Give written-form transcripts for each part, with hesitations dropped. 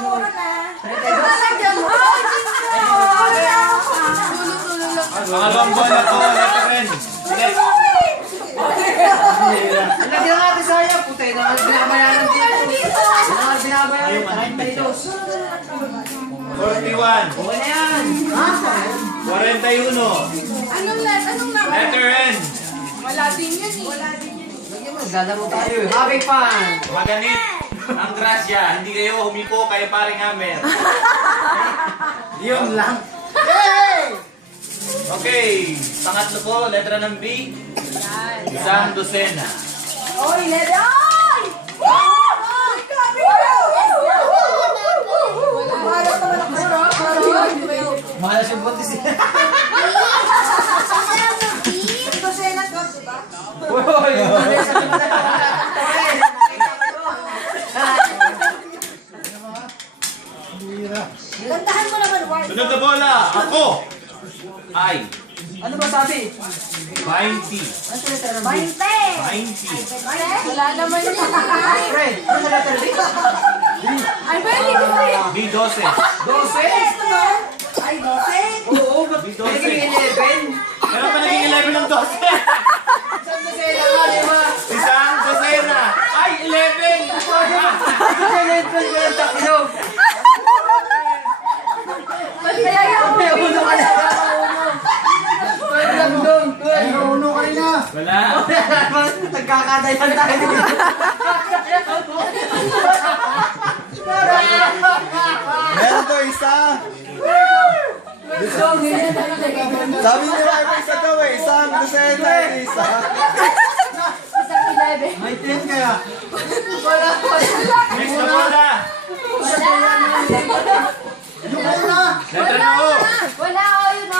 puro na. Pangalawang bola po, letter N. Lagyan natin sayang. Puti na binabayaran dito. Binabayaran. 41. Okay na yan. 41. Anong number? Letter N. Wala din yan eh. Maglalaro tayo eh. Having fun. Maganit ang grasya. Hindi kayo humipo kayo paring amer. Yun lang. Okay. Pangatlo po, letra ng B. Isang dosena. Oy, Leroy! Ay! Grabe ka! Malas naman ako sa Malas yung buntis niya. Ito siya to, diba? Uy! Gandahan mo naman, Ward. Sunod na bola. Ako. Ay. Ano ba sabi? 20. 20! 20. Wala naman yun. Fred, ano sa letter B? Ay, pwede ko eh. B 12. 12? Ay, 12. Oo, B 12. naging 11. Meron pa naging 11 ng 12. Saan na sila nga, di ba? Isang dosena. Ay, 11. Kaya yung Uno ka na. Pwede lang doon. Uno ka na. Wala. Nagkakadayan tayo. Meron to isa. Sabi niyo ay isa to eh. Isang dosena isa. isang 11. May 10 kaya. Next na bola. Letra na O. Wala ako yun,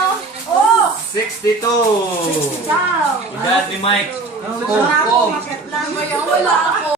oh. 62. Ciao. Edad ni Mike. Oh, oh. Wala ako.